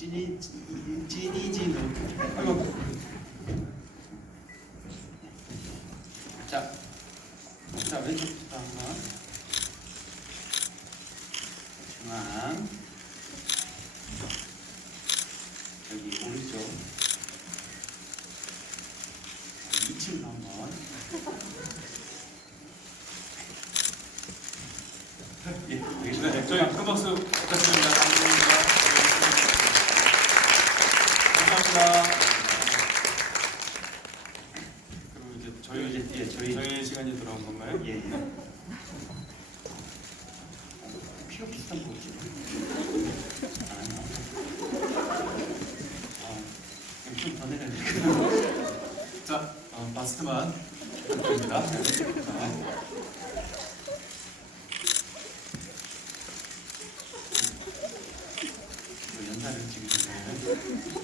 찐이 찐이 진우. 아이고. 자, 자 왼쪽부터 한번. 중앙. 여기 오른쪽. 2층 한번. 예, 네, 알겠습니다. 저희 큰 박수 부탁드립니다. 감사합니다. 그리고 이제 저희 이제 예, 저희 저희 시간이 돌아온 건가요? 예, 예. 피가 비슷한 거 없지? 아, 좀더 내려야 돼. 자, 어, 마스트만 부탁드립니다. 자, 이거 연사를 찍으셨나요?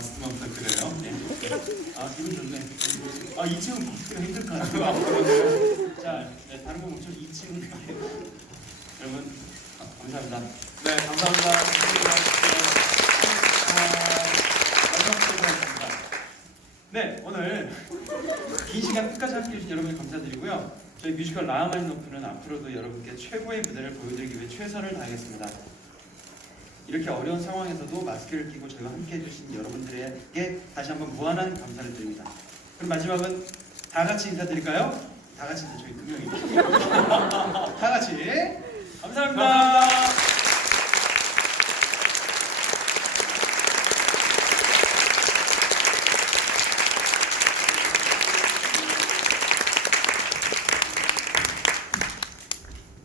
자, 마스트만 부탁드려요. 네. 아, 기분 좋네. 아, 2층은 바스트가 힘들 것 같아요. 자, 네, 다른 거 멈춰 2층. 여러분, 아, 감사합니다. 네, 감사합니다. 네, 오늘 긴 시간 끝까지 함께 해주신 여러분 감사드리고요. 저희 뮤지컬 라마니노프는 앞으로도 여러분께 최고의 무대를 보여드리기 위해 최선을 다하겠습니다. 이렇게 어려운 상황에서도 마스크를 끼고 저희와 함께 해주신 여러분들에게 다시 한번 무한한 감사를 드립니다. 그럼 마지막은 다 같이 인사드릴까요? 다 같이 인사 저희 두 명입니다. 다 같이 감사합니다. 감사합니다.